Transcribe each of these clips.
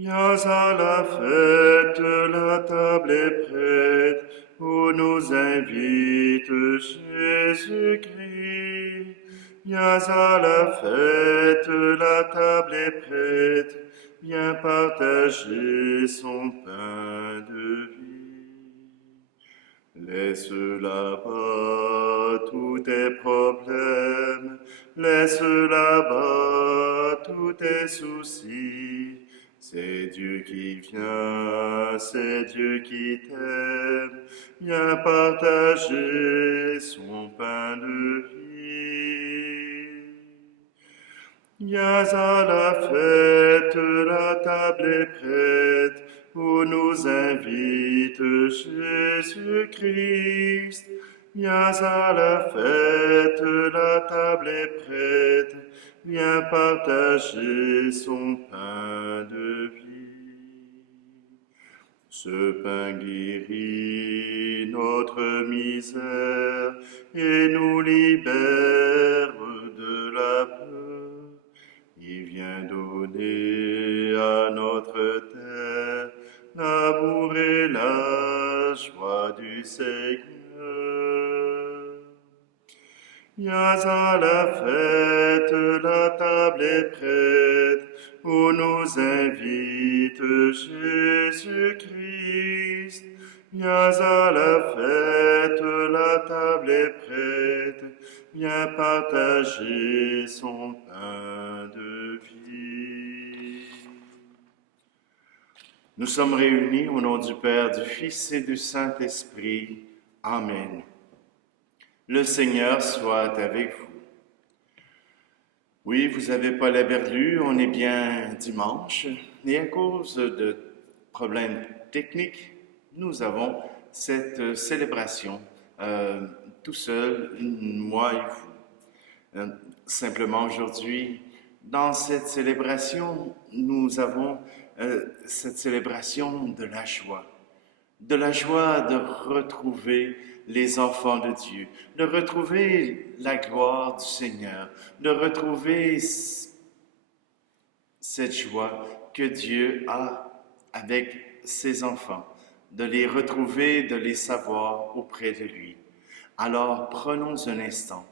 Viens à la fête, la table est prête, où nous invite Jésus-Christ. Viens à la fête, la table est prête, viens partager son pain de vie. Laisse là-bas tous tes problèmes, laisse là-bas tous tes soucis. C'est Dieu qui vient, c'est Dieu qui t'aime, viens partager son pain de vie. Viens à la fête, la table est prête, où nous invite Jésus-Christ. Viens à la fête, la table est prête, viens partager son pain de vie. Ce pain guérit notre misère et nous libère de la peur. Il vient donner à notre terre l'amour et la joie du Seigneur. Viens à la fête, la table est prête, où nous invite Jésus-Christ. Viens à la fête, la table est prête, viens partager son pain de vie. Nous sommes réunis au nom du Père, du Fils et du Saint-Esprit. Amen. Le Seigneur soit avec vous. Oui, vous n'avez pas la berlue, on est bien dimanche, et à cause de problèmes techniques, nous avons cette célébration tout seul, moi et vous. Simplement aujourd'hui, dans cette célébration, nous avons cette célébration de la joie de retrouver les enfants de Dieu, de retrouver la gloire du Seigneur, de retrouver cette joie que Dieu a avec ses enfants, de les retrouver, de les savoir auprès de lui. Alors prenons un instant,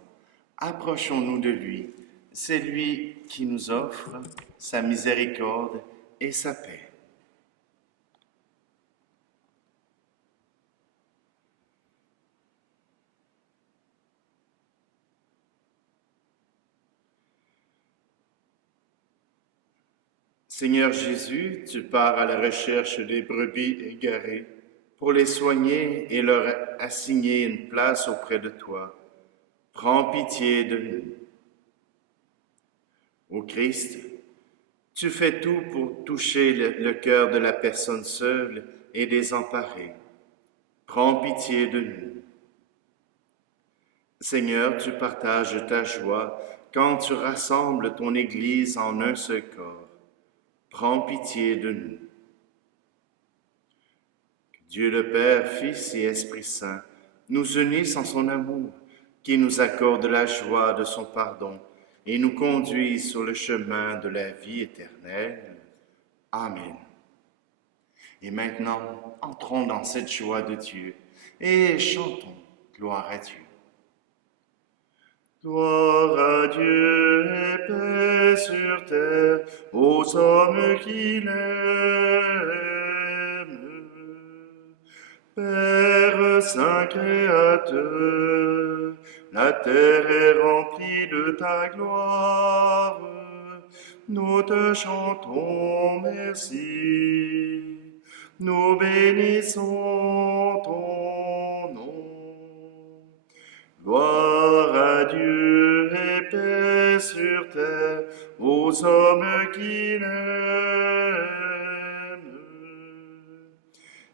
approchons-nous de lui. C'est lui qui nous offre sa miséricorde et sa paix. Seigneur Jésus, tu pars à la recherche des brebis égarées pour les soigner et leur assigner une place auprès de toi. Prends pitié de nous. Ô Christ, tu fais tout pour toucher le cœur de la personne seule et désemparée. Prends pitié de nous. Seigneur, tu partages ta joie quand tu rassembles ton Église en un seul corps. Prends pitié de nous. Que Dieu le Père, Fils et Esprit Saint nous unissent en son amour, qui nous accorde la joie de son pardon et nous conduise sur le chemin de la vie éternelle. Amen. Et maintenant, entrons dans cette joie de Dieu et chantons gloire à Dieu. Gloire à Dieu et paix sur terre aux hommes qu'il aime. Père Saint Créateur, la terre est remplie de ta gloire. Nous te chantons merci. Nous bénissons ton nom. Gloire à Dieu et paix sur terre aux hommes qu'il aime.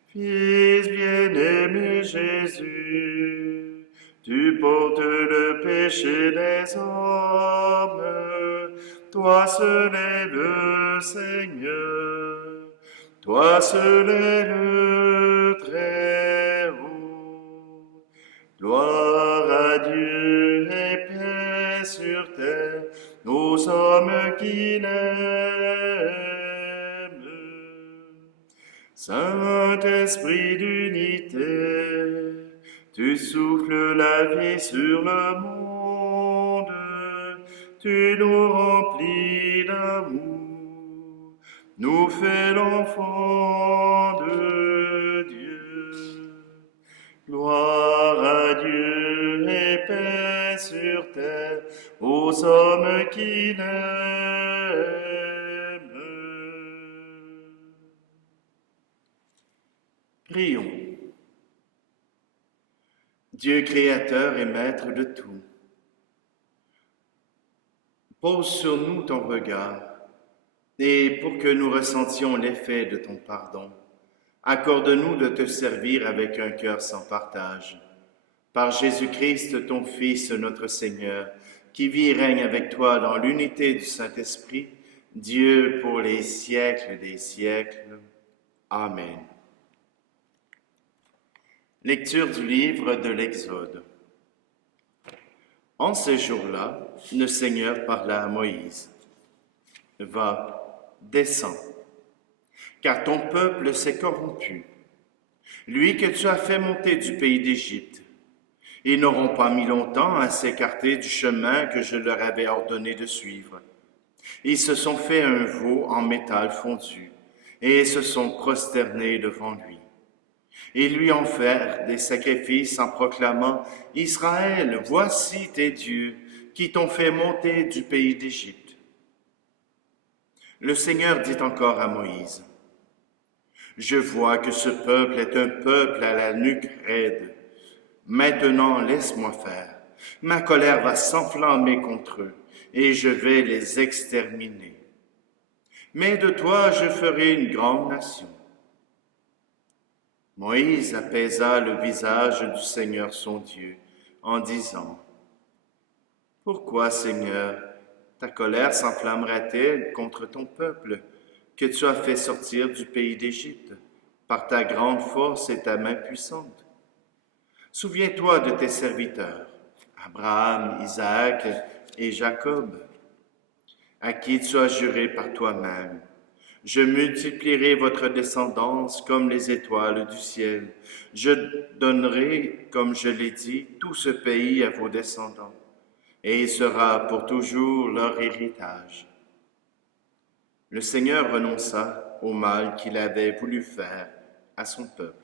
Fils bien-aimé Jésus, tu portes le péché des hommes. Toi seul est le Seigneur, toi seul est le Très-Haut. Gloire à Dieu et paix sur terre, aux hommes qu'il aime. Saint-Esprit d'unité, tu souffles la vie sur le monde, tu nous remplis d'amour, nous fais l'enfant de Dieu. Gloire à Dieu et paix sur terre aux hommes qui l'aiment. Prions. Dieu créateur et maître de tout, pose sur nous ton regard, et pour que nous ressentions l'effet de ton pardon, accorde-nous de te servir avec un cœur sans partage. Par Jésus-Christ, ton Fils, notre Seigneur, qui vit et règne avec toi dans l'unité du Saint-Esprit, Dieu pour les siècles des siècles. Amen. Lecture du livre de l'Exode. En ces jours-là, le Seigneur parla à Moïse. « Va, descends, car ton peuple s'est corrompu, lui que tu as fait monter du pays d'Égypte. Ils n'auront pas mis longtemps à s'écarter du chemin que je leur avais ordonné de suivre. Ils se sont fait un veau en métal fondu et se sont prosternés devant lui. Ils lui offrent des sacrifices en proclamant « Israël, voici tes dieux qui t'ont fait monter du pays d'Égypte. » Le Seigneur dit encore à Moïse « Je vois que ce peuple est un peuple à la nuque raide. Maintenant, laisse-moi faire. Ma colère va s'enflammer contre eux et je vais les exterminer. Mais de toi, je ferai une grande nation. » Moïse apaisa le visage du Seigneur son Dieu en disant « Pourquoi, Seigneur, ta colère s'enflammera-t-elle contre ton peuple que tu as fait sortir du pays d'Égypte par ta grande force et ta main puissante? Souviens-toi de tes serviteurs, Abraham, Isaac et Jacob, à qui tu as juré par toi-même. Je multiplierai votre descendance comme les étoiles du ciel. Je donnerai, comme je l'ai dit, tout ce pays à vos descendants, et il sera pour toujours leur héritage. » Le Seigneur renonça au mal qu'il avait voulu faire à son peuple.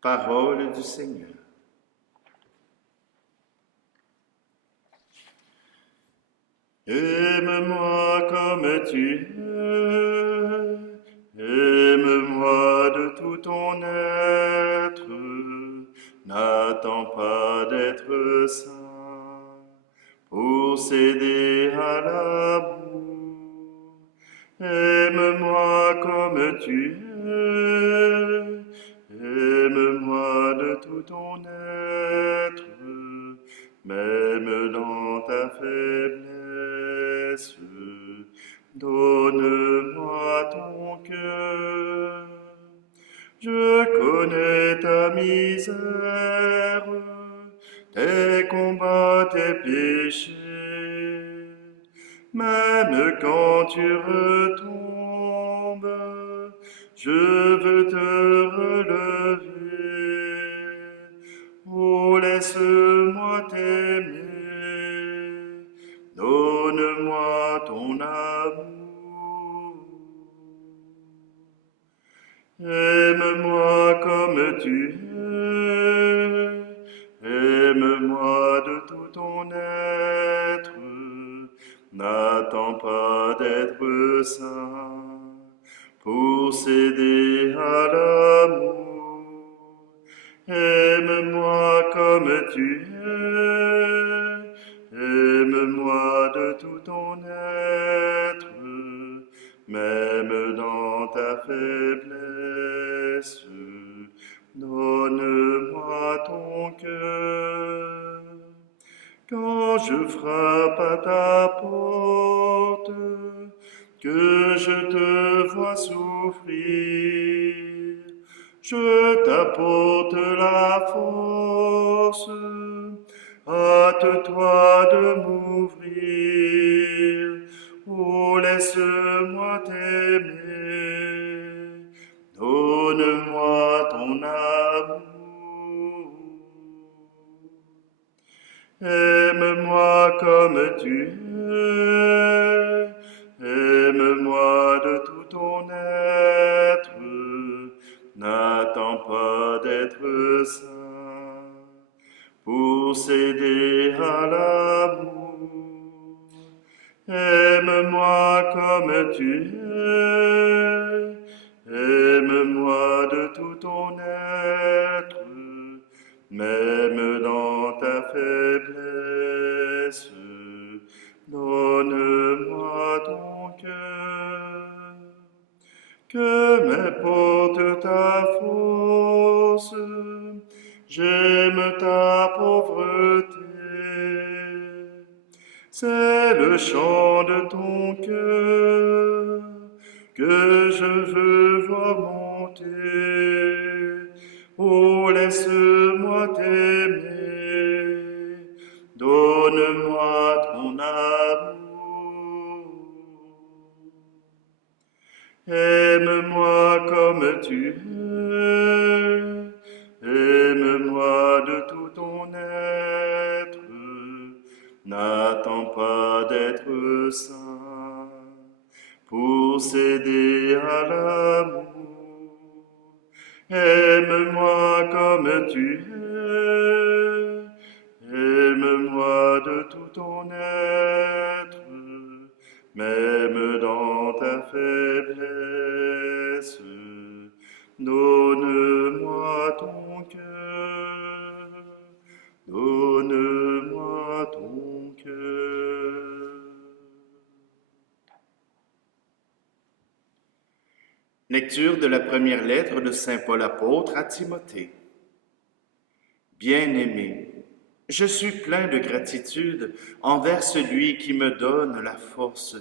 Parole du Seigneur. Aime-moi comme tu es, aime-moi de tout ton être, n'attends pas d'être saint pour céder à l'amour. Aime-moi comme tu es, aime-moi de tout ton être, même dans ta faiblesse. Donne-moi ton cœur. Je connais ta misère, tes combats, tes péchés. Même quand tu retombes, je veux te relever. Oh, laisse-moi t'aimer. Donne-moi ton amour. Aime-moi comme tu es. Aime-moi de tout ton être. N'attends pas d'être saint pour céder à l'amour. Aime-moi comme tu es. Aime-moi de tout ton être, même dans ta faiblesse. Donne-moi ton cœur. Quand je frappe à ta porte, que je te vois souffrir, je t'apporte la force. Hâte-toi de m'ouvrir, oh laisse-moi t'aimer. Donne-moi ton amour. Aime-moi comme tu es. Aime-moi de tout ton être. N'attends pas d'être saint pour céder à l'amour. Aime-moi comme tu es. Aime-moi de tout ton être. Même dans ta faiblesse, donne-moi ton cœur. Que m'importe ta force, j'aime ta pauvreté. C'est le chant de ton cœur que je veux voir monter. Oh, laisse-moi t'aimer, donne-moi ton amour. Aime-moi comme tu es, aime-moi de tout ton être. N'attends pas d'être saint pour céder à l'amour. Aime-moi comme tu es, aime-moi de tout ton être, même dans ta faiblesse. Donne-moi ton cœur, donne-moi ton cœur. Lecture de la première lettre de Saint Paul apôtre à Timothée. Bien-aimé, je suis plein de gratitude envers celui qui me donne la force,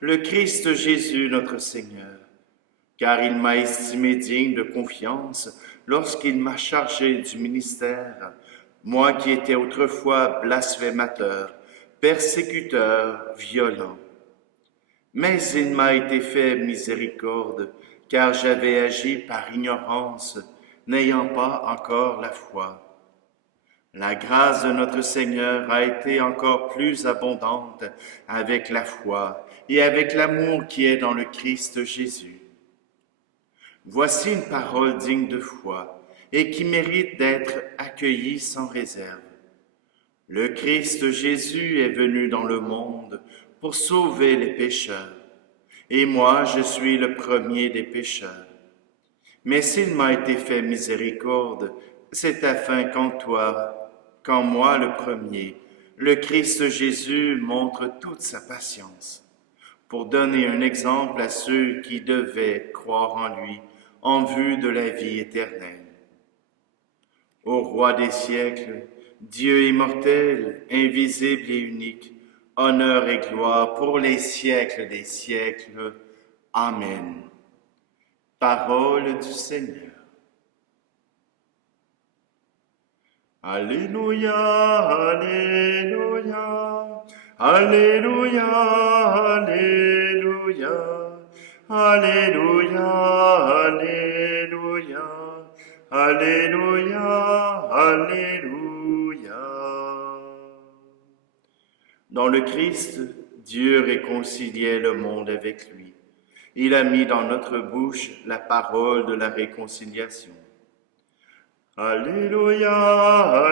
le Christ Jésus notre Seigneur, car il m'a estimé digne de confiance lorsqu'il m'a chargé du ministère, moi qui étais autrefois blasphémateur, persécuteur, violent. Mais il m'a été fait miséricorde, car j'avais agi par ignorance, n'ayant pas encore la foi. La grâce de notre Seigneur a été encore plus abondante avec la foi et avec l'amour qui est dans le Christ Jésus. Voici une parole digne de foi et qui mérite d'être accueillie sans réserve. Le Christ Jésus est venu dans le monde pour sauver les pécheurs. Et moi, je suis le premier des pécheurs. Mais s'il m'a été fait miséricorde, c'est afin qu'en moi le premier, le Christ Jésus montre toute sa patience, pour donner un exemple à ceux qui devaient croire en lui, en vue de la vie éternelle. Ô Roi des siècles, Dieu immortel, invisible et unique, honneur et gloire pour les siècles des siècles. Amen. Parole du Seigneur. Alléluia, Alléluia, Alléluia, Alléluia, Alléluia, Alléluia, Alléluia, Alléluia. Dans le Christ, Dieu réconciliait le monde avec lui. Il a mis dans notre bouche la parole de la réconciliation. Alléluia,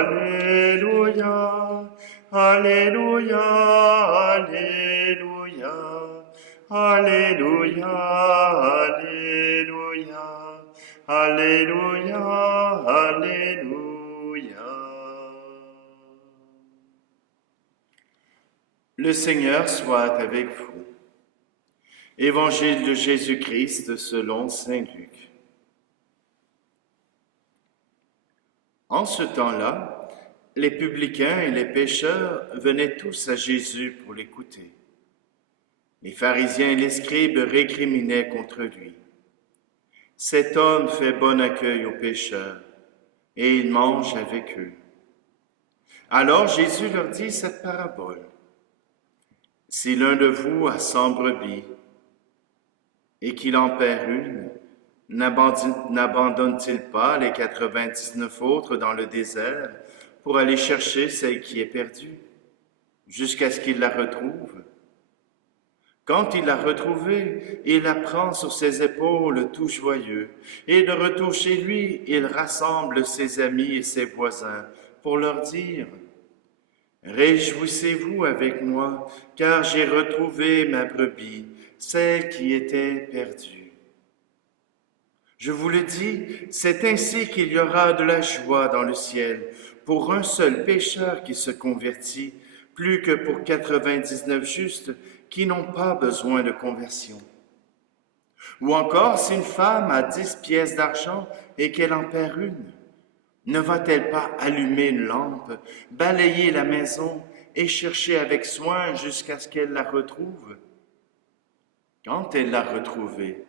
Alléluia, Alléluia, Alléluia, Alléluia, Alléluia, Alléluia, Alléluia. Le Seigneur soit avec vous. Évangile de Jésus-Christ selon saint Luc. En ce temps-là, les publicains et les pécheurs venaient tous à Jésus pour l'écouter. Les pharisiens et les scribes récriminaient contre lui. Cet homme fait bon accueil aux pécheurs, et il mange avec eux. Alors Jésus leur dit cette parabole. Si l'un de vous a 100 brebis, et qu'il en perd une, N'abandonne-t-il pas les 99 autres dans le désert pour aller chercher celle qui est perdue, jusqu'à ce qu'il la retrouve? Quand il l'a retrouvée, il la prend sur ses épaules tout joyeux, et de retour chez lui, il rassemble ses amis et ses voisins pour leur dire: Réjouissez-vous avec moi, car j'ai retrouvé ma brebis, celle qui était perdue. Je vous le dis, c'est ainsi qu'il y aura de la joie dans le ciel pour un seul pécheur qui se convertit, plus que pour 99 justes qui n'ont pas besoin de conversion. Ou encore, si une femme a 10 pièces d'argent et qu'elle en perd une, ne va-t-elle pas allumer une lampe, balayer la maison et chercher avec soin jusqu'à ce qu'elle la retrouve? Quand elle l'a retrouvée,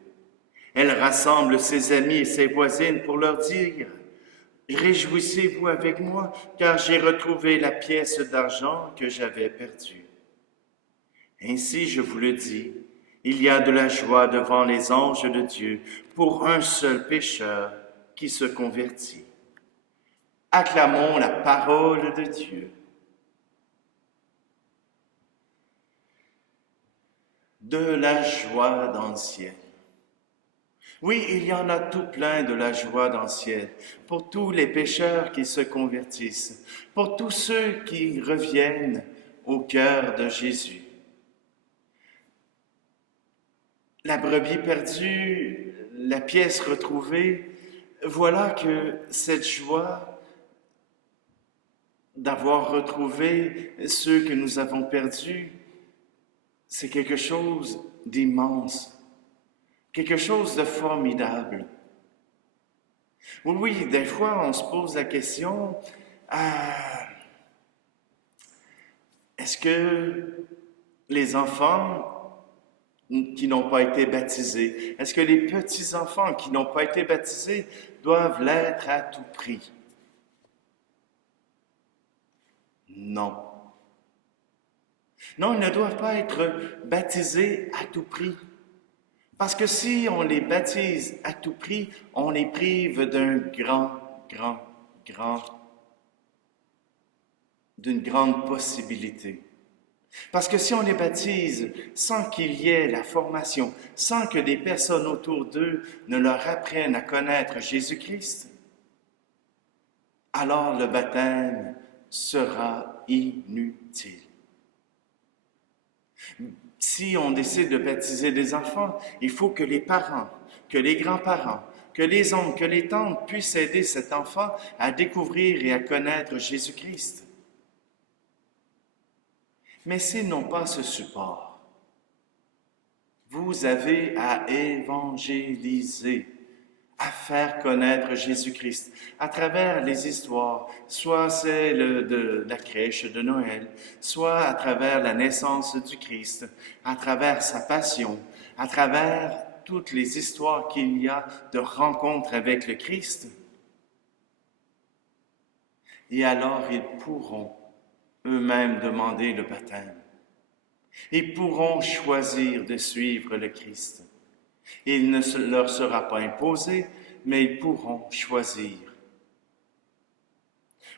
elle rassemble ses amis et ses voisines pour leur dire: Réjouissez-vous avec moi, car j'ai retrouvé la pièce d'argent que j'avais perdue. Ainsi, je vous le dis, il y a de la joie devant les anges de Dieu pour un seul pécheur qui se convertit. Acclamons la parole de Dieu. De la joie dans le ciel. Oui, il y en a tout plein de la joie dans le ciel, pour tous les pécheurs qui se convertissent, pour tous ceux qui reviennent au cœur de Jésus. La brebis perdue, la pièce retrouvée, voilà que cette joie d'avoir retrouvé ceux que nous avons perdus, c'est quelque chose d'immense. Quelque chose de formidable. Oui, des fois, on se pose la question, est-ce que les enfants qui n'ont pas été baptisés, est-ce que les petits-enfants qui n'ont pas été baptisés doivent l'être à tout prix? Non. Non, ils ne doivent pas être baptisés à tout prix. Parce que si on les baptise à tout prix, on les prive d'une grande possibilité. Parce que si on les baptise sans qu'il y ait la formation, sans que des personnes autour d'eux ne leur apprennent à connaître Jésus-Christ, alors le baptême sera inutile. Si on décide de baptiser des enfants, il faut que les parents, que les grands-parents, que les oncles, que les tantes puissent aider cet enfant à découvrir et à connaître Jésus-Christ. Mais s'ils n'ont pas ce support, vous avez à évangéliser, à faire connaître Jésus-Christ à travers les histoires, soit celle de la crèche de Noël, soit à travers la naissance du Christ, à travers sa passion, à travers toutes les histoires qu'il y a de rencontres avec le Christ. Et alors ils pourront eux-mêmes demander le baptême. Ils pourront choisir de suivre le Christ. Il ne leur sera pas imposé, mais ils pourront choisir.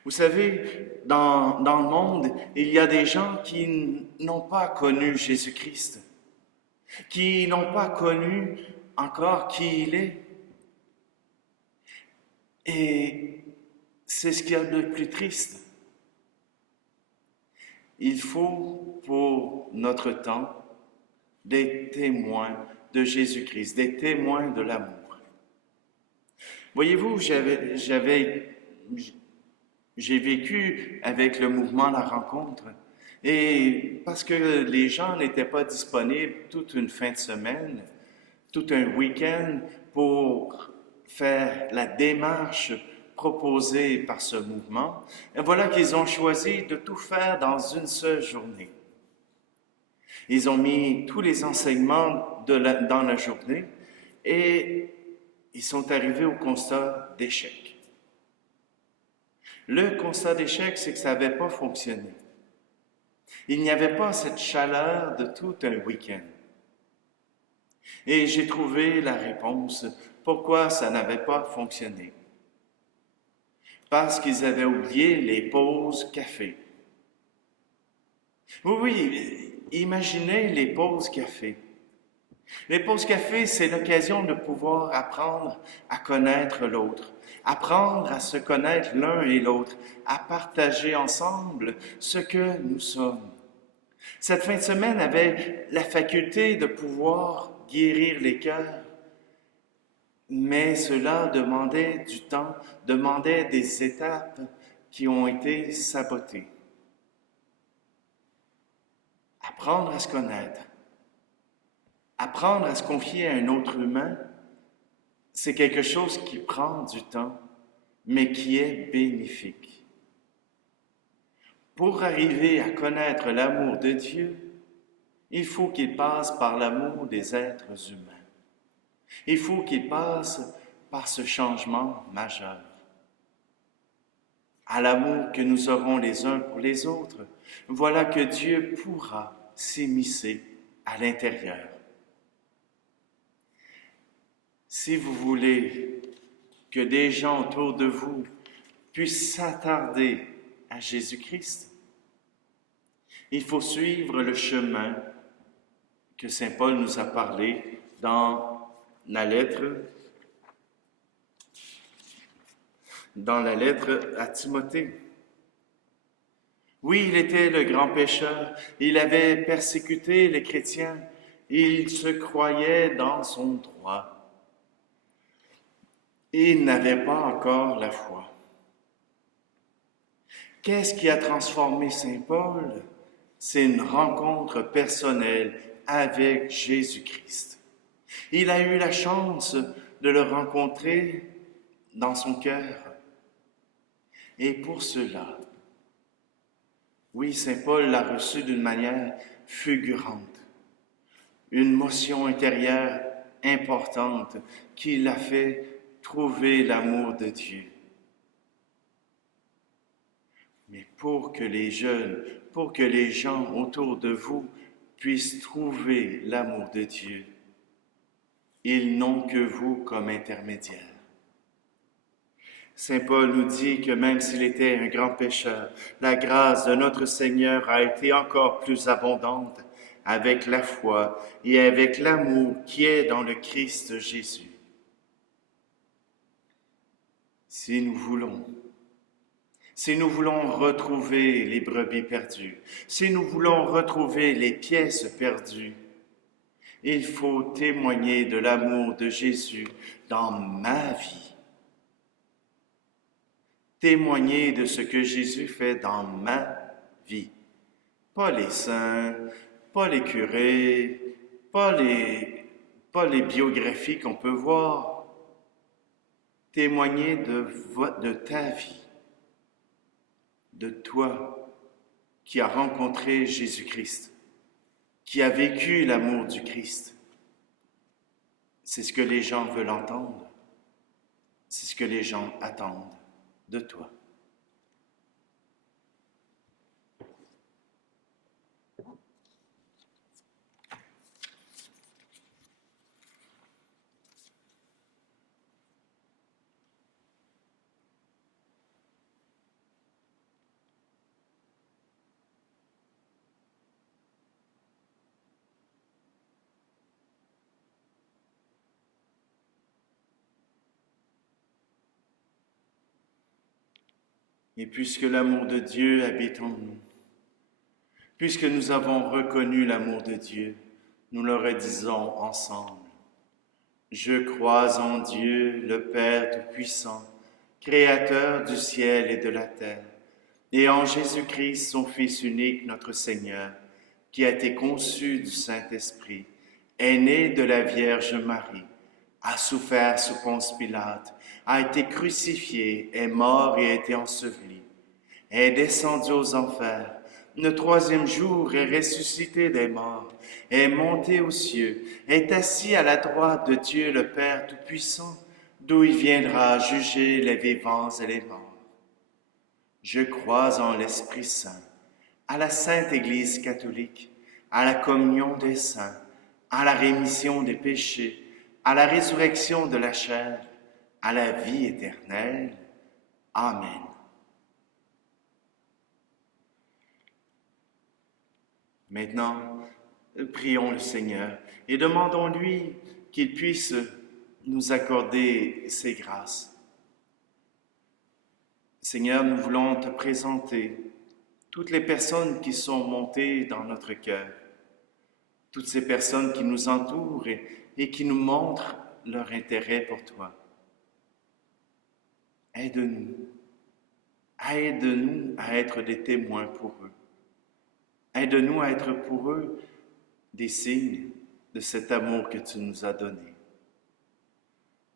Vous savez, dans le monde, il y a des gens qui n'ont pas connu Jésus-Christ, qui n'ont pas connu encore qui il est. Et c'est ce qu'il y a de plus triste. Il faut, pour notre temps, des témoins de Jésus-Christ, des témoins de l'amour. Voyez-vous, j'ai vécu avec le mouvement La Rencontre, et parce que les gens n'étaient pas disponibles toute une fin de semaine, tout un week-end pour faire la démarche proposée par ce mouvement, et voilà qu'ils ont choisi de tout faire dans une seule journée. Ils ont mis tous les enseignements dans la journée et ils sont arrivés au constat d'échec. Le constat d'échec, c'est que ça n'avait pas fonctionné. Il n'y avait pas cette chaleur de tout un week-end. Et j'ai trouvé la réponse Pourquoi ça n'avait pas fonctionné? Parce qu'ils avaient oublié les pauses café. Oui, imaginez les pauses café. Les pauses café, c'est l'occasion de pouvoir apprendre à connaître l'autre, apprendre à se connaître l'un et l'autre, à partager ensemble ce que nous sommes. Cette fin de semaine avait la faculté de pouvoir guérir les cœurs, mais cela demandait du temps, demandait des étapes qui ont été sabotées. Apprendre à se connaître, apprendre à se confier à un autre humain, c'est quelque chose qui prend du temps, mais qui est bénéfique. Pour arriver à connaître l'amour de Dieu, il faut qu'il passe par l'amour des êtres humains. Il faut qu'il passe par ce changement majeur. À l'amour que nous aurons les uns pour les autres, voilà que Dieu pourra s'immiscer à l'intérieur. Si vous voulez que des gens autour de vous puissent s'attarder à Jésus-Christ, il faut suivre le chemin que saint Paul nous a parlé dans la lettre à Timothée. Oui, il était le grand pécheur, il avait persécuté les chrétiens, il se croyait dans son droit. Il n'avait pas encore la foi. Qu'est-ce qui a transformé saint Paul? C'est une rencontre personnelle avec Jésus-Christ. Il a eu la chance de le rencontrer dans son cœur. Et pour cela, oui, saint Paul l'a reçu d'une manière fulgurante, une motion intérieure importante qui l'a fait trouver l'amour de Dieu. Mais pour que les jeunes, pour que les gens autour de vous puissent trouver l'amour de Dieu, ils n'ont que vous comme intermédiaire. Saint Paul nous dit que même s'il était un grand pécheur, la grâce de notre Seigneur a été encore plus abondante avec la foi et avec l'amour qui est dans le Christ Jésus. Si nous voulons retrouver les brebis perdues, si nous voulons retrouver les pièces perdues, il faut témoigner de l'amour de Jésus dans ma vie. Témoigner de ce que Jésus fait dans ma vie. Pas les saints, pas les curés, pas les biographies qu'on peut voir. Témoigner de ta vie, de toi qui as rencontré Jésus-Christ, qui a vécu l'amour du Christ. C'est ce que les gens veulent entendre. C'est ce que les gens attendent de toi. Et puisque l'amour de Dieu habite en nous, puisque nous avons reconnu l'amour de Dieu, nous le redisons ensemble. Je crois en Dieu, le Père Tout-Puissant, Créateur du ciel et de la terre, et en Jésus-Christ, son Fils unique, notre Seigneur, qui a été conçu du Saint-Esprit, est né de la Vierge Marie, a souffert sous Ponce Pilate, a été crucifié, est mort et a été enseveli, est descendu aux enfers, le troisième jour est ressuscité des morts, est monté aux cieux, est assis à la droite de Dieu le Père Tout-Puissant, d'où il viendra juger les vivants et les morts. Je crois en l'Esprit Saint, à la Sainte Église catholique, à la communion des saints, à la rémission des péchés, à la résurrection de la chair, à la vie éternelle. Amen. Maintenant, prions le Seigneur et demandons-lui qu'il puisse nous accorder ses grâces. Seigneur, nous voulons te présenter toutes les personnes qui sont montées dans notre cœur, toutes ces personnes qui nous entourent et qui nous montrent leur intérêt pour toi. Aide-nous. Aide-nous à être des témoins pour eux. Aide-nous à être pour eux des signes de cet amour que tu nous as donné.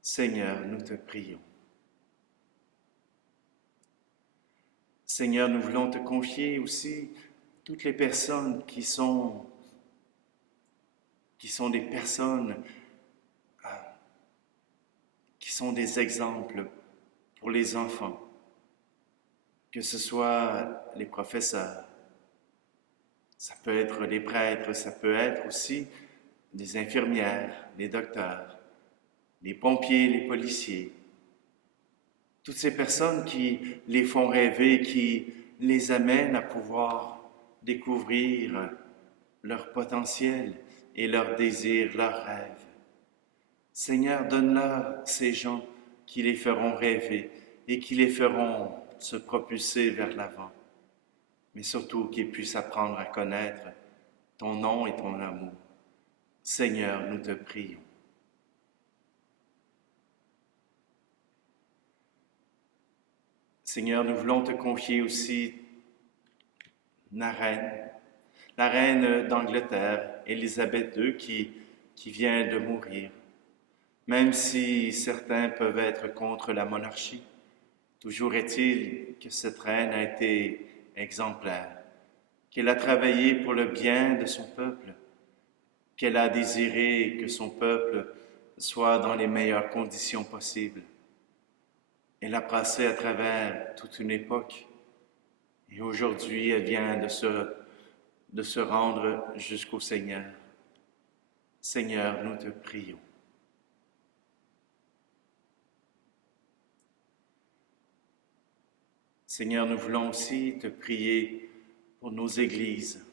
Seigneur, nous te prions. Seigneur, nous voulons te confier aussi toutes les personnes qui sont des personnes qui sont des exemples pour les enfants, que ce soit les professeurs, ça peut être les prêtres, ça peut être aussi des infirmières, les docteurs, les pompiers, les policiers. Toutes ces personnes qui les font rêver, qui les amènent à pouvoir découvrir leur potentiel et leurs désirs, leurs rêves. Seigneur, donne-leur ces gens qui les feront rêver et qui les feront se propulser vers l'avant, mais surtout qu'ils puissent apprendre à connaître ton nom et ton amour. Seigneur, nous te prions. Seigneur, nous voulons te confier aussi la reine d'Angleterre, Élisabeth II, qui vient de mourir. Même si certains peuvent être contre la monarchie, toujours est-il que cette reine a été exemplaire, qu'elle a travaillé pour le bien de son peuple, qu'elle a désiré que son peuple soit dans les meilleures conditions possibles. Elle a passé à travers toute une époque et aujourd'hui, elle vient de se rendre jusqu'au Seigneur. Seigneur, nous te prions. Seigneur, nous voulons aussi te prier pour nos églises,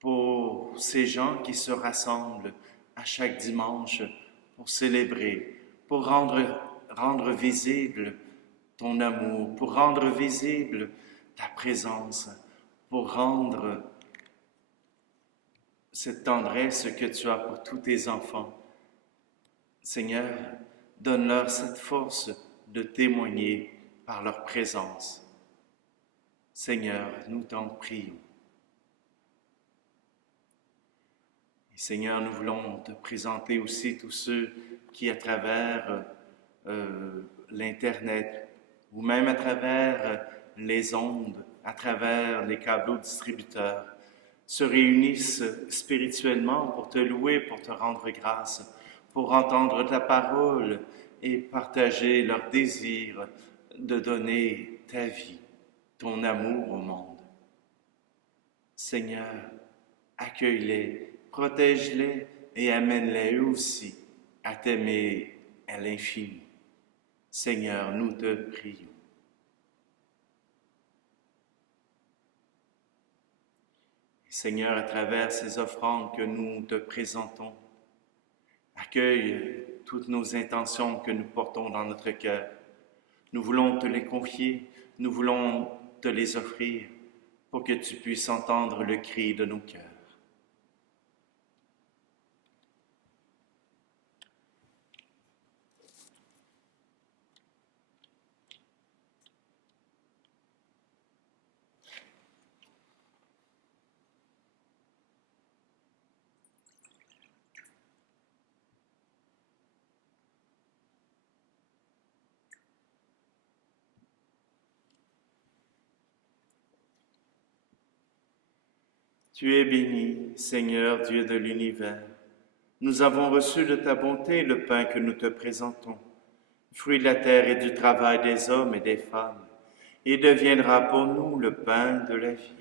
pour ces gens qui se rassemblent à chaque dimanche pour célébrer, pour rendre visible ton amour, pour rendre visible ta présence, pour rendre cette tendresse que tu as pour tous tes enfants. Seigneur, donne-leur cette force de témoigner par leur présence. Seigneur, nous t'en prions. Et Seigneur, nous voulons te présenter aussi tous ceux qui, à travers l'Internet ou même à travers les ondes, à travers les câbles distributeurs, se réunissent spirituellement pour te louer, pour te rendre grâce, pour entendre ta parole et partager leur désir de donner ta vie, ton amour au monde. Seigneur, accueille-les, protège-les et amène-les eux aussi à t'aimer à l'infini. Seigneur, nous te prions. Seigneur, à travers ces offrandes que nous te présentons, accueille toutes nos intentions que nous portons dans notre cœur. Nous voulons te les confier, nous voulons te les offrir pour que tu puisses entendre le cri de nos cœurs. Tu es béni, Seigneur Dieu de l'univers. Nous avons reçu de ta bonté le pain que nous te présentons, fruit de la terre et du travail des hommes et des femmes, et deviendra pour nous le pain de la vie.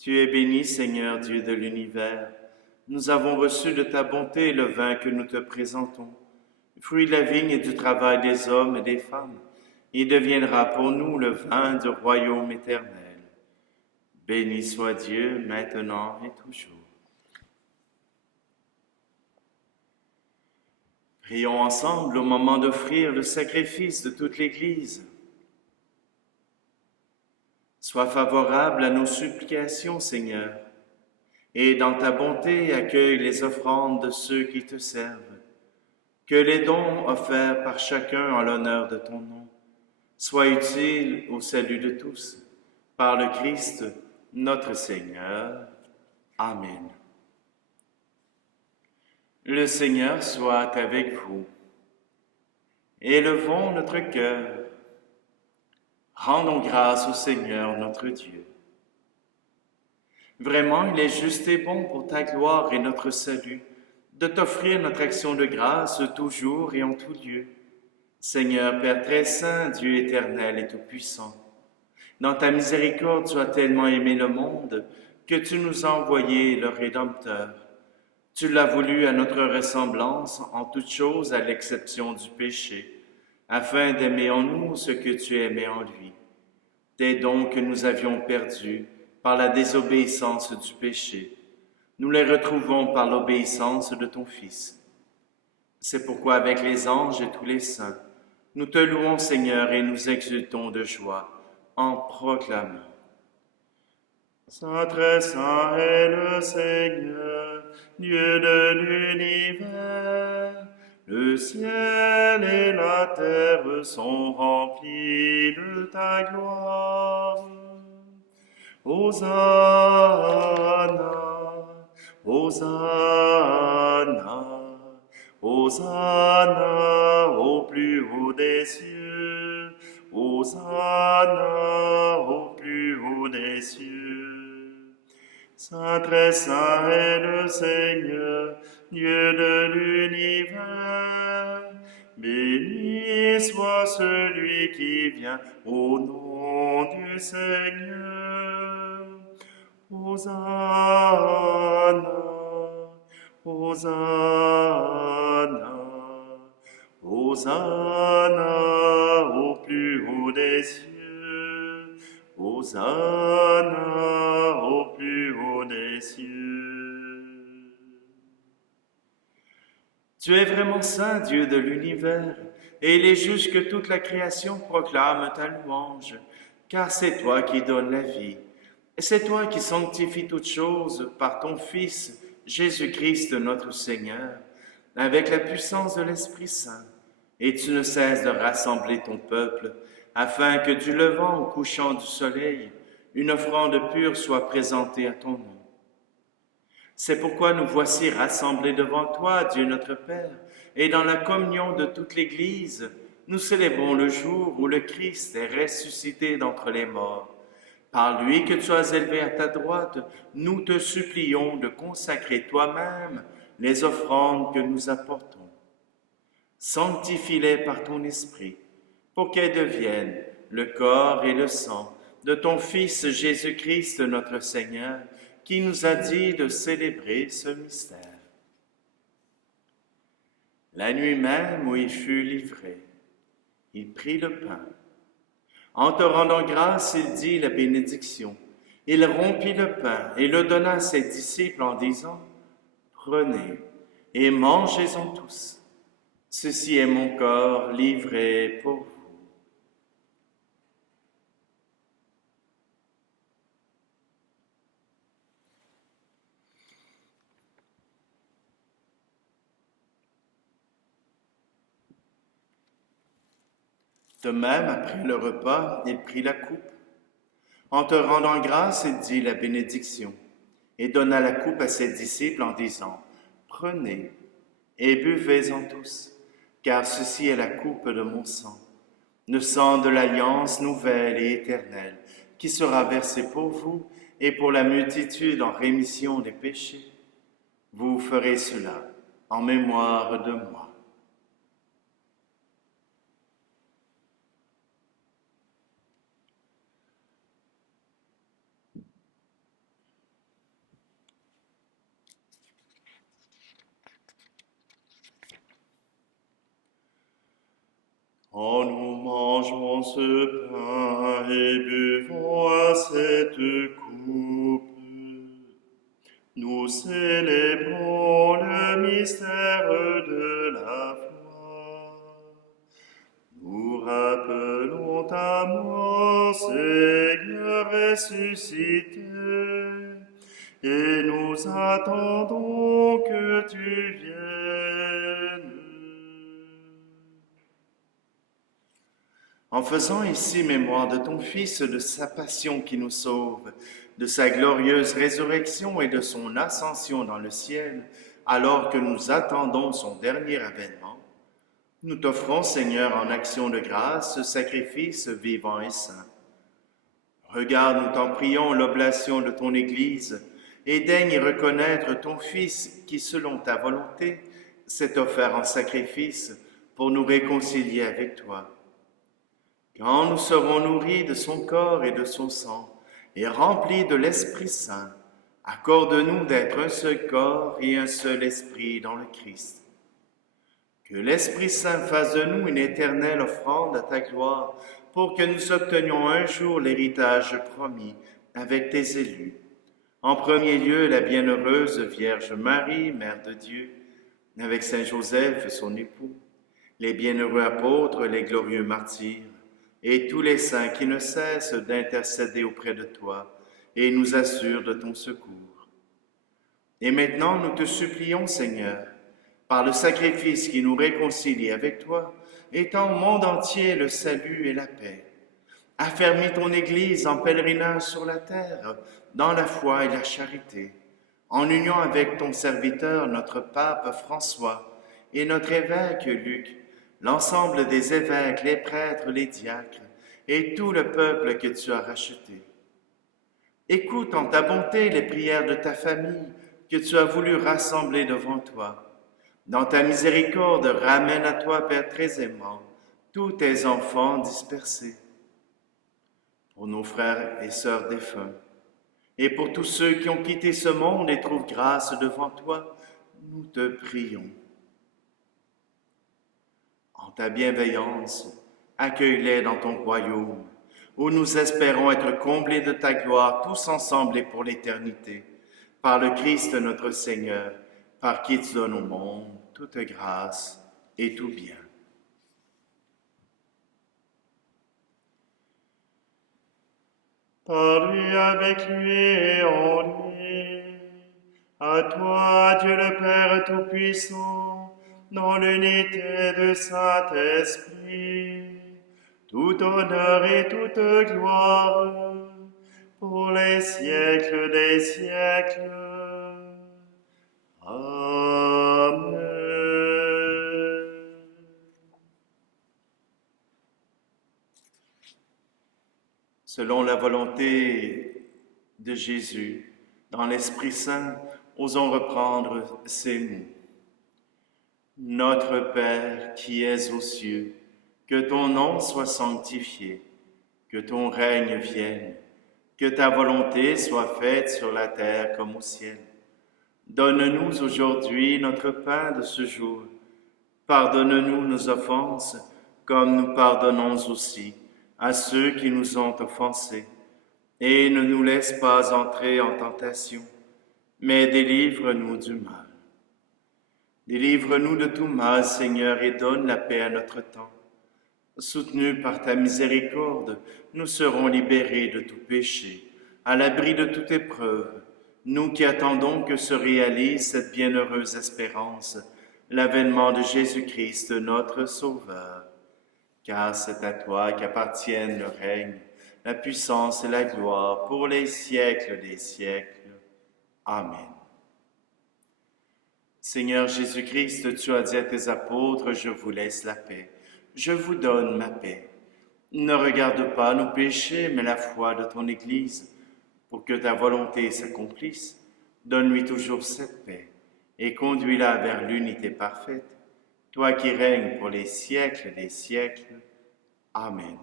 Tu es béni, Seigneur Dieu de l'univers. Nous avons reçu de ta bonté le vin que nous te présentons, fruit de la vigne et du travail des hommes et des femmes. Il deviendra pour nous le vin du royaume éternel. Béni soit Dieu, maintenant et toujours. Prions ensemble au moment d'offrir le sacrifice de toute l'Église. Sois favorable à nos supplications, Seigneur, et dans ta bonté accueille les offrandes de ceux qui te servent. Que les dons offerts par chacun en l'honneur de ton nom soient utiles au salut de tous. Par le Christ, notre Seigneur. Amen. Le Seigneur soit avec vous. Élevons notre cœur. Rendons grâce au Seigneur notre Dieu. Vraiment, il est juste et bon pour ta gloire et notre salut de t'offrir notre action de grâce toujours et en tout lieu. Seigneur Père très saint, Dieu éternel et tout-puissant, dans ta miséricorde, tu as tellement aimé le monde que tu nous as envoyé le Rédempteur. Tu l'as voulu à notre ressemblance en toutes choses à l'exception du péché, afin d'aimer en nous ce que tu aimais en lui. Des dons que nous avions perdus par la désobéissance du péché, nous les retrouvons par l'obéissance de ton Fils. C'est pourquoi avec les anges et tous les saints, nous te louons Seigneur et nous exultons de joie en proclamant. Saint très saint est le Seigneur, Dieu de l'univers. Le ciel et la terre sont remplis de ta gloire. Hosanna, Hosanna, Hosanna au plus haut des cieux. Hosanna au plus haut des cieux. Saint très saint est le Seigneur, Dieu de l'univers. Béni soit celui qui vient au nom du Seigneur. Hosanna, Hosanna, Hosanna au plus haut des cieux. Hosanna au plus haut des cieux. Tu es vraiment saint, Dieu de l'univers, et il est juste que toute la création proclame ta louange, car c'est toi qui donnes la vie, et c'est toi qui sanctifies toutes choses par ton Fils, Jésus-Christ notre Seigneur, avec la puissance de l'Esprit Saint, et tu ne cesses de rassembler ton peuple, afin que du levant au couchant du soleil, une offrande pure soit présentée à ton nom. C'est pourquoi nous voici rassemblés devant toi, Dieu notre Père, et dans la communion de toute l'Église, nous célébrons le jour où le Christ est ressuscité d'entre les morts. Par lui que tu as élevé à ta droite, nous te supplions de consacrer toi-même les offrandes que nous apportons. Sanctifie-les par ton esprit, pour qu'elles deviennent le corps et le sang de ton Fils Jésus-Christ notre Seigneur, qui nous a dit de célébrer ce mystère. La nuit même où il fut livré, il prit le pain. En te rendant grâce, il dit la bénédiction. Il rompit le pain et le donna à ses disciples en disant, « Prenez et mangez-en tous. Ceci est mon corps livré pour vous. » De même, après le repas, il prit la coupe. En te rendant grâce, il dit la bénédiction et donna la coupe à ses disciples en disant, « Prenez et buvez-en tous, car ceci est la coupe de mon sang, le sang de l'alliance nouvelle et éternelle, qui sera versé pour vous et pour la multitude en rémission des péchés. Vous ferez cela en mémoire de moi. » Quand nous mangeons ce pain et buvons à cette coupe, nous célébrons le mystère de la foi. Nous rappelons ta mort, Seigneur ressuscité, et nous attendons que tu viennes. En faisant ici mémoire de ton Fils, de sa passion qui nous sauve, de sa glorieuse résurrection et de son ascension dans le ciel, alors que nous attendons son dernier avènement, nous t'offrons, Seigneur, en action de grâce, ce sacrifice vivant et saint. Regarde, nous t'en prions, l'oblation de ton Église, et daigne reconnaître ton Fils qui, selon ta volonté, s'est offert en sacrifice pour nous réconcilier avec toi. Quand nous serons nourris de son corps et de son sang, et remplis de l'Esprit Saint, accorde-nous d'être un seul corps et un seul esprit dans le Christ. Que l'Esprit Saint fasse de nous une éternelle offrande à ta gloire, pour que nous obtenions un jour l'héritage promis avec tes élus. En premier lieu, la bienheureuse Vierge Marie, Mère de Dieu, avec Saint Joseph, son époux, les bienheureux apôtres, les glorieux martyrs, et tous les saints qui ne cessent d'intercéder auprès de toi et nous assurent de ton secours. Et maintenant, nous te supplions, Seigneur, par le sacrifice qui nous réconcilie avec toi, étends au monde entier le salut et la paix. Affermis ton Église en pèlerinage sur la terre, dans la foi et la charité, en union avec ton serviteur, notre pape François, et notre évêque Luc, l'ensemble des évêques, les prêtres, les diacres, et tout le peuple que tu as racheté. Écoute en ta bonté les prières de ta famille que tu as voulu rassembler devant toi. Dans ta miséricorde, ramène à toi, Père très aimant, tous tes enfants dispersés. Pour nos frères et sœurs défunts, et pour tous ceux qui ont quitté ce monde et trouvent grâce devant toi, nous te prions. En ta bienveillance, accueille-les dans ton royaume, où nous espérons être comblés de ta gloire, tous ensemble et pour l'éternité, par le Christ notre Seigneur, par qui tu donnes au monde toute grâce et tout bien. Par lui, avec lui et en lui, à toi, Dieu le Père Tout-Puissant, dans l'unité du Saint-Esprit, tout honneur et toute gloire, pour les siècles des siècles. Amen. Selon la volonté de Jésus, dans l'Esprit Saint, osons reprendre ces mots. Notre Père qui es aux cieux, que ton nom soit sanctifié, que ton règne vienne, que ta volonté soit faite sur la terre comme au ciel. Donne-nous aujourd'hui notre pain de ce jour. Pardonne-nous nos offenses, comme nous pardonnons aussi à ceux qui nous ont offensés. Et ne nous laisse pas entrer en tentation, mais délivre-nous du mal. Délivre-nous de tout mal, Seigneur, et donne la paix à notre temps. Soutenus par ta miséricorde, nous serons libérés de tout péché, à l'abri de toute épreuve, nous qui attendons que se réalise cette bienheureuse espérance, l'avènement de Jésus-Christ, notre Sauveur. Car c'est à toi qu'appartiennent le règne, la puissance et la gloire pour les siècles des siècles. Amen. Seigneur Jésus-Christ, tu as dit à tes apôtres, je vous laisse la paix, je vous donne ma paix. Ne regarde pas nos péchés, mais la foi de ton Église, pour que ta volonté s'accomplisse. Donne-lui toujours cette paix et conduis-la vers l'unité parfaite, toi qui règnes pour les siècles des siècles. Amen.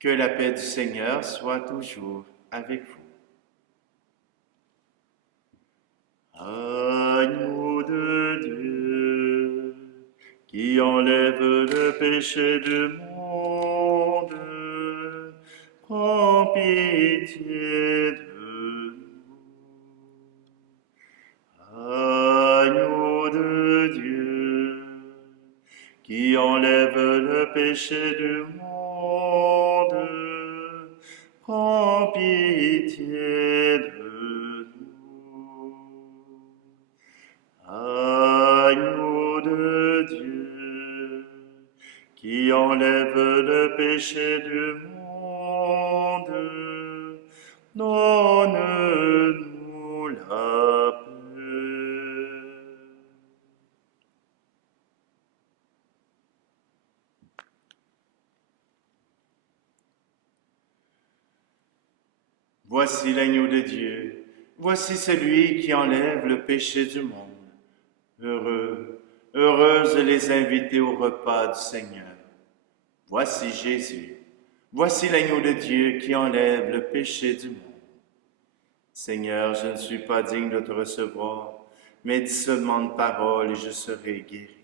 Que la paix du Seigneur soit toujours avec vous. Agneau de Dieu, qui en enlève le péché du monde, prends pitié de nous. Agneau de Dieu, qui enlève le péché du monde, prends pitié de nous. Agneau de Dieu, qui enlève le péché du monde, donne-nous la paix. Voici l'agneau de Dieu, voici celui qui enlève le péché du monde. Heureux, heureuses les invités au repas du Seigneur. Voici Jésus, voici l'agneau de Dieu qui enlève le péché du monde. Seigneur, je ne suis pas digne de te recevoir, mais dis seulement une parole et je serai guéri.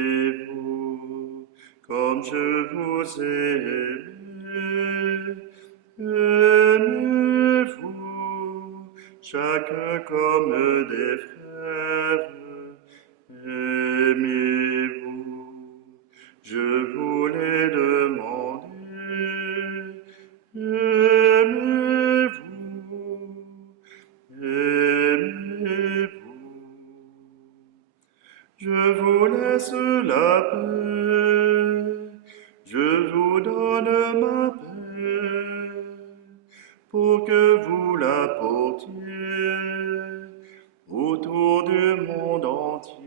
Aimez-vous comme je vous ai aimé. Aimez-vous chacun comme des frères. Aimez-vous, je vous l'ai demandé. Aimez-vous, aimez-vous. Je vous laisse la paix, je vous donne ma paix, pour que vous la portiez autour du monde entier.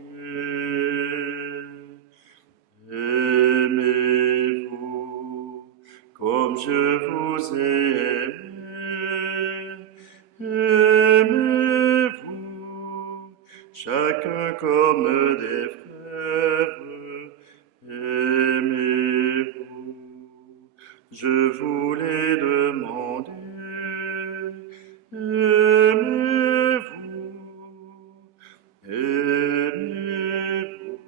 Aimez-vous comme je vous ai aimé. Aimez-vous chacun comme des frères. Aimez-vous, je vous l'ai demandé. Aimez-vous, aimez-vous.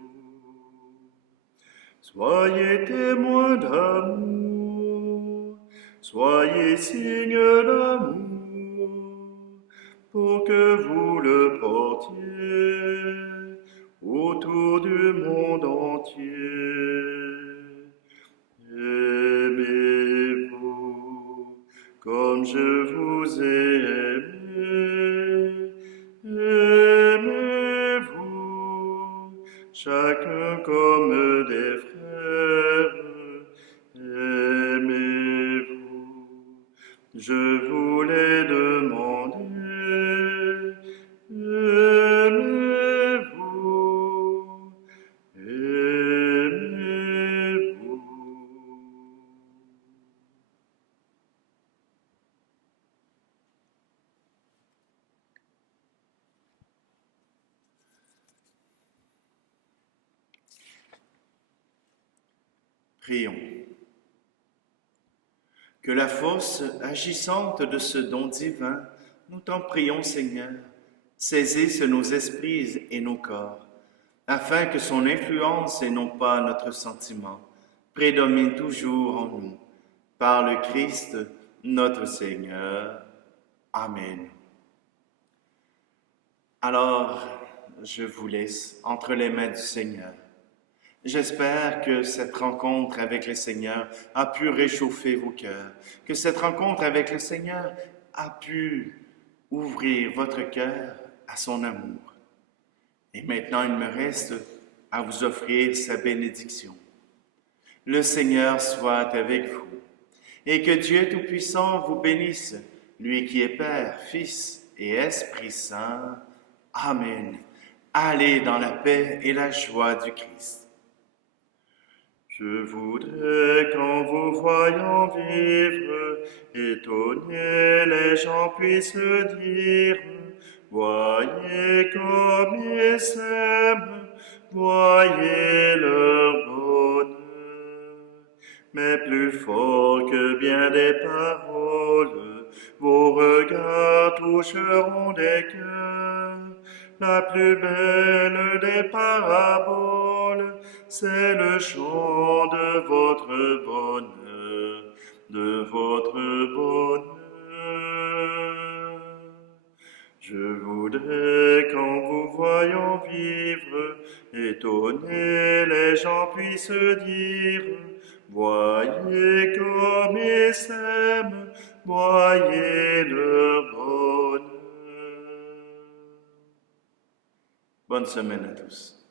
Soyez témoins d'amour, soyez signes d'amour, pour que vous le portiez autour du monde entier. Aimez-vous comme je vous ai aimé. Aimez-vous chacun comme des frères. Aimez-vous, je vous l'ai demandé. Aimez-vous, aimez-vous. Prions. Que la force agissante de ce don divin, nous t'en prions, Seigneur, saisisse nos esprits et nos corps, afin que son influence et non pas notre sentiment prédomine toujours en nous. Par le Christ, notre Seigneur. Amen. Alors, je vous laisse entre les mains du Seigneur. J'espère que cette rencontre avec le Seigneur a pu réchauffer vos cœurs, que cette rencontre avec le Seigneur a pu ouvrir votre cœur à son amour. Et maintenant, il me reste à vous offrir sa bénédiction. Le Seigneur soit avec vous, et que Dieu Tout-Puissant vous bénisse, lui qui est Père, Fils et Esprit Saint. Amen. Allez dans la paix et la joie du Christ. Je voudrais qu'en vous voyant vivre, étonnés les gens puissent dire, voyez comme ils s'aiment, voyez leur bonheur. Mais plus fort que bien des paroles, vos regards toucheront les cœurs. La plus belle des paraboles, c'est le chant de votre bonheur, de votre bonheur. Je voudrais qu'en vous voyant vivre, étonnés les gens puissent dire, voyez comme ils s'aiment, voyez leur bonheur. Bonne semaine à tous.